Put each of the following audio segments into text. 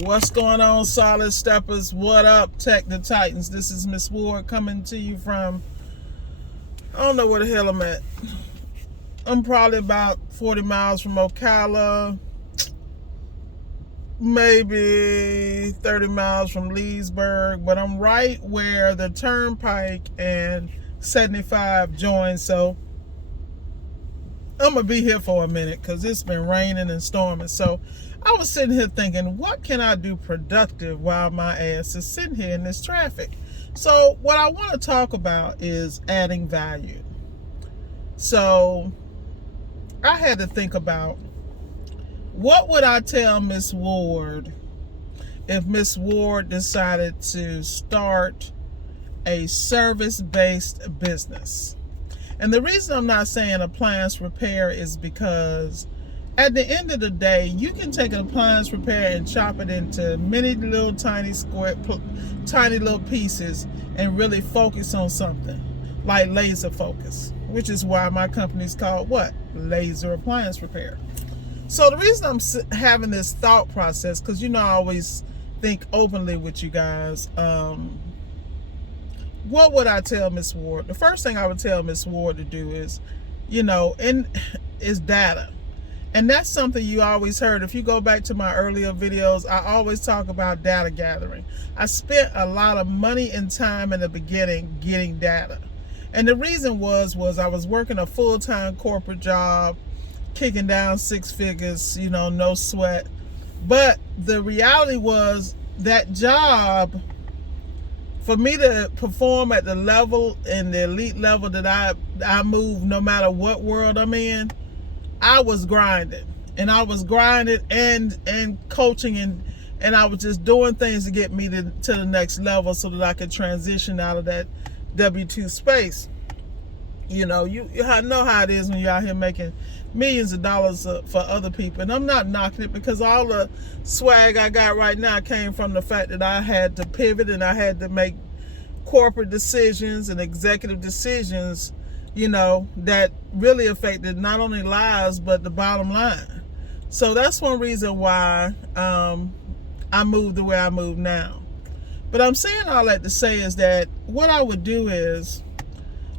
What's going on, Solid Steppers? What up, Tech the Titans? This is Miss Ward coming to you from, I don't know where the hell I'm at. I'm probably about 40 miles from Ocala, maybe 30 miles from Leesburg, but I'm right where the Turnpike and 75 join, so I'm going to be here for a minute because it's been raining and storming. So I was sitting here thinking, what can I do productive while my ass is sitting here in this traffic? So what I want to talk about is adding value. So I had to think about, what would I tell Miss Ward if Miss Ward decided to start a service-based business? And the reason I'm not saying appliance repair is because at the end of the day, you can take an appliance repair and chop it into many little tiny little pieces and really focus on something like laser focus, which is why my company is called what? Laser Appliance Repair. So the reason I'm having this thought process, because I always think openly with you guys. What would I tell Miss Ward? The first thing I would tell Miss Ward to do is, is data. And that's something you always heard. If you go back to my earlier videos, I always talk about data gathering. I spent a lot of money and time in the beginning getting data. And the reason was I was working a full-time corporate job, kicking down six figures, no sweat. But the reality was that job, for me to perform at the level and the elite level that I move, no matter what world I'm in, I was grinding. And I was grinding and coaching and I was just doing things to get me to the next level so that I could transition out of that W-2 space. You know how it is when you're out here making millions of dollars for other people. And I'm not knocking it, because all the swag I got right now came from the fact that I had to pivot and I had to make corporate decisions and executive decisions, that really affected not only lives, but the bottom line. So that's one reason why I moved the way I move now. But I'm saying all that to say is that what I would do is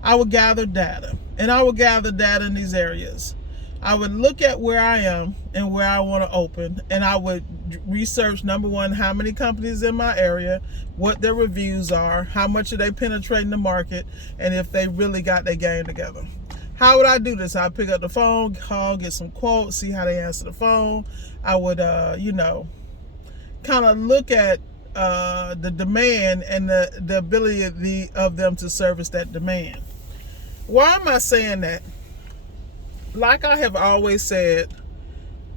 I would gather data, and I would gather data in these areas. I would look at where I am and where I want to open, and I would research, number one, how many companies in my area, what their reviews are, how much are they penetrating the market, and if they really got their game together. How would I do this? I'd pick up the phone, call, get some quotes, see how they answer the phone. I would, kind of look at the demand and the ability of them to service that demand. Why am I saying that? Like I have always said,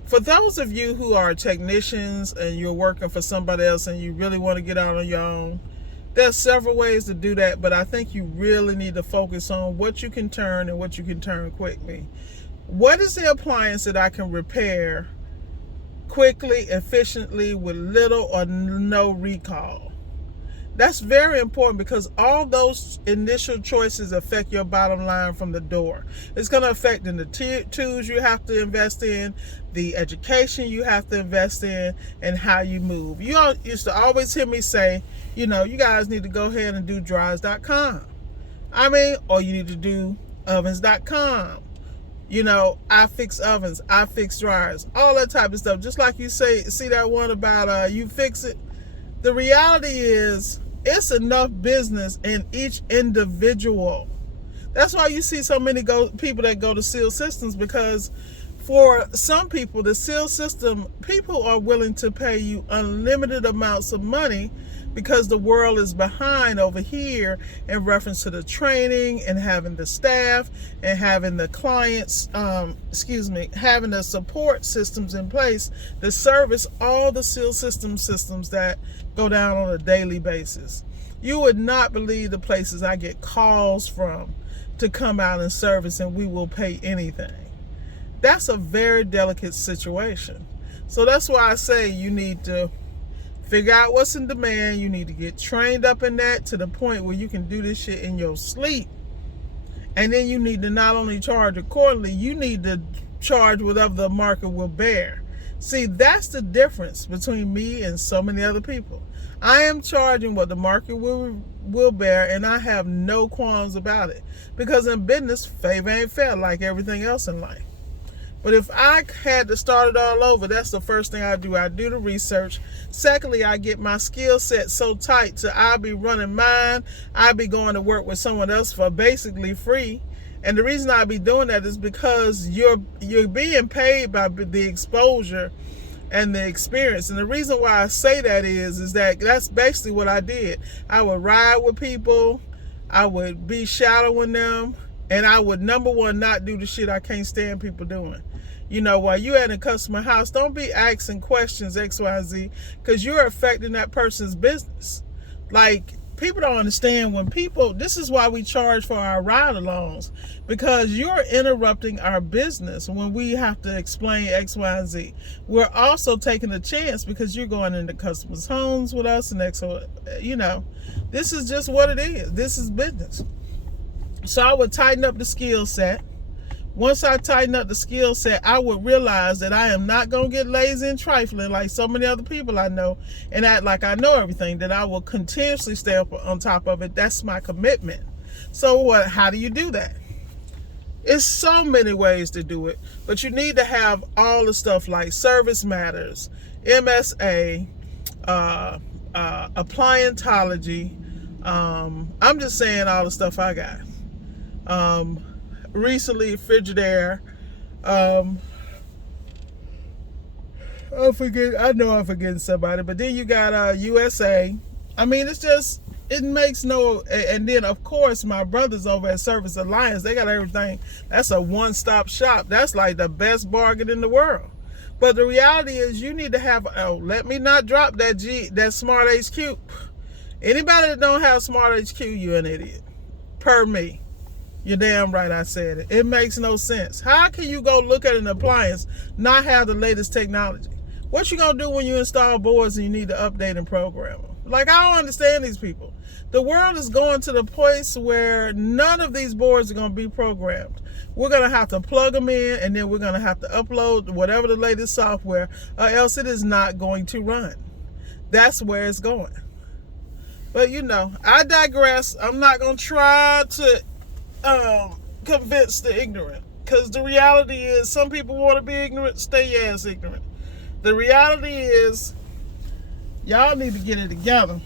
for those of you who are technicians and you're working for somebody else and you really want to get out on your own, there's several ways to do that, but I think you really need to focus on what you can turn and what you can turn quickly. What is the appliance that I can repair quickly, efficiently, with little or no recall? That's very important, because all those initial choices affect your bottom line from the door. It's going to affect in the tools you have to invest in, the education you have to invest in, and how you move. You all used to always hear me say, you guys need to go ahead and do dryers.com. Or you need to do ovens.com. I fix ovens, I fix dryers, all that type of stuff. Just like you see that one about you fix it. The reality is, it's enough business in each individual. That's why you see so many people that go to Seal Systems, because for some people, the Seal System, people are willing to pay you unlimited amounts of money, because the world is behind over here in reference to the training and having the staff and having the clients, having the support systems in place to service all the Seal systems that go down on a daily basis. You would not believe the places I get calls from to come out and service, and we will pay anything. That's a very delicate situation. So that's why I say you need to figure out what's in demand. You need to get trained up in that to the point where you can do this shit in your sleep. And then you need to not only charge accordingly, you need to charge whatever the market will bear. See, that's the difference between me and so many other people. I am charging what the market will bear, and I have no qualms about it. Because in business, favor ain't fair like everything else in life. But if I had to start it all over, that's the first thing I do. I do the research. Secondly, I get my skill set so tight so I'll be running mine. I'll be going to work with someone else for basically free. And the reason I be doing that is because you're being paid by the exposure and the experience. And the reason why I say that is that that's basically what I did. I would ride with people. I would be shadowing them. And I would, number one, not do the shit I can't stand people doing. You know, while you at a customer house, don't be asking questions X, Y, Z, because you're affecting that person's business. Like, people don't understand when people, this is why we charge for our ride-alongs, because you're interrupting our business when we have to explain X, Y, and Z. We're also taking a chance because you're going into customers' homes with us and X, you know, this is just what it is. This is business. So I would tighten up the skill set. Once I tighten up the skill set, I would realize that I am not going to get lazy and trifling like so many other people I know and act like I know everything, that I will continuously stay up on top of it. That's my commitment. So how do you do that? It's so many ways to do it, but you need to have all the stuff like Service Matters, MSA, Appliantology. I'm just saying all the stuff I got. Recently, Frigidaire. I know I'm forgetting somebody, but then you got USA. I mean, it's just, it makes no, and then of course my brothers over at Service Alliance, they got everything. That's a one-stop shop. That's like the best bargain in the world. But the reality is you need to have, let me not drop that Smart HQ. Anybody that don't have Smart HQ, you an idiot. Per me. You're damn right I said it. It makes no sense. How can you go look at an appliance, not have the latest technology? What you gonna do when you install boards and you need to update and program them? Like, I don't understand these people. The world is going to the place where none of these boards are gonna be programmed. We're gonna have to plug them in, and then we're gonna have to upload whatever the latest software, or else it is not going to run. That's where it's going. But you know, I digress. I'm not gonna try to convince the ignorant, because the reality is some people want to be ignorant. Stay your ass ignorant. The reality is y'all need to get it together.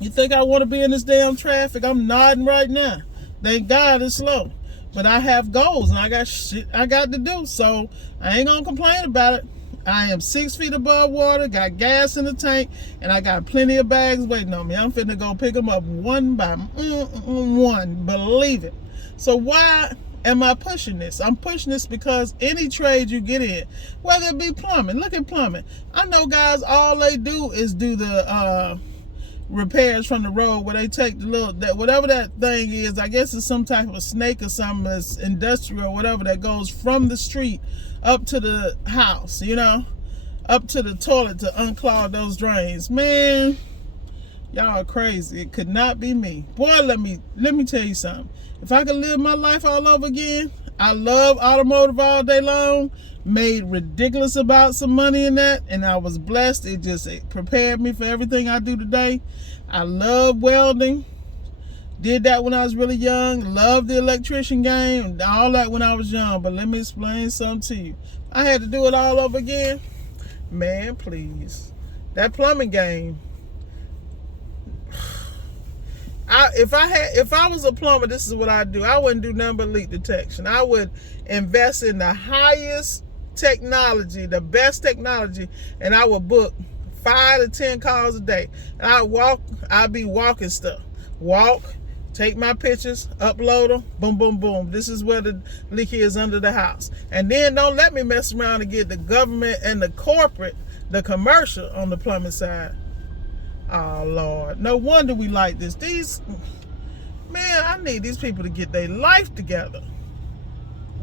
You think I want to be in this damn traffic? I'm nodding right now. Thank God it's slow, but I have goals and I got shit I got to do, so I ain't gonna complain about it. I am 6 feet above water, got gas in the tank, and I got plenty of bags waiting on me. I'm finna go pick them up one by one, believe it. So why am I pushing this? I'm pushing this because any trade you get in, whether it be plumbing, look at plumbing. I know guys, all they do is do the repairs from the road, where they take the little, whatever that thing is, I guess it's some type of snake or something that's industrial or whatever, that goes from the street up to the house, you know, up to the toilet to unclog those drains. Man, y'all are crazy. It could not be me. Boy, let me tell you something. If I could live my life all over again, I love automotive all day long, made ridiculous about some money in that, and I was blessed. It prepared me for everything I do today. I love welding. Did that when I was really young. Loved the electrician game. All that when I was young. But let me explain something to you. I had to do it all over again. Man, please. That plumbing game. If I was a plumber, this is what I'd do. I wouldn't do nothing but leak detection. I would invest in the highest technology, the best technology, and I would book 5 to 10 calls a day. And I'd be walking stuff. Walk, take my pictures, upload them, boom, boom, boom. This is where the leak is under the house. And then don't let me mess around and get the government and the corporate, the commercial on the plumbing side. Oh, Lord. No wonder we like this. Man, I need these people to get their life together.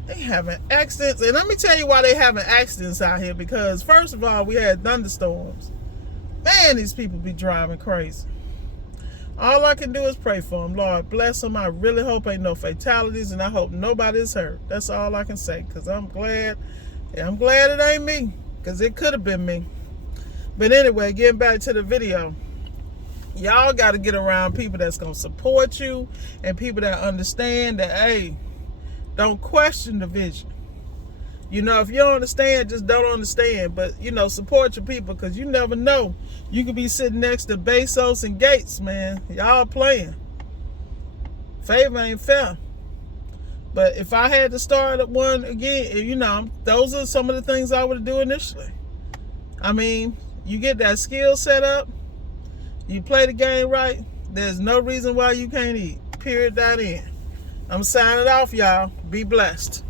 They having accidents. And let me tell you why they having accidents out here. Because, first of all, we had thunderstorms. Man, these people be driving crazy. All I can do is pray for them. Lord, bless them. I really hope ain't no fatalities, and I hope nobody's hurt. That's all I can say, because I'm glad it ain't me. because it could have been me. But anyway, getting back to the video, y'all got to get around people that's going to support you and people that understand that, hey, don't question the vision. You know, if you don't understand, just don't understand. But, you know, support your people, because you never know. You could be sitting next to Bezos and Gates, man. Y'all playing. Favor ain't fair. But if I had to start at one again, you know, those are some of the things I would do initially. I mean, you get that skill set up, you play the game right, there's no reason why you can't eat. Period, that in. I'm signing off, y'all. Be blessed.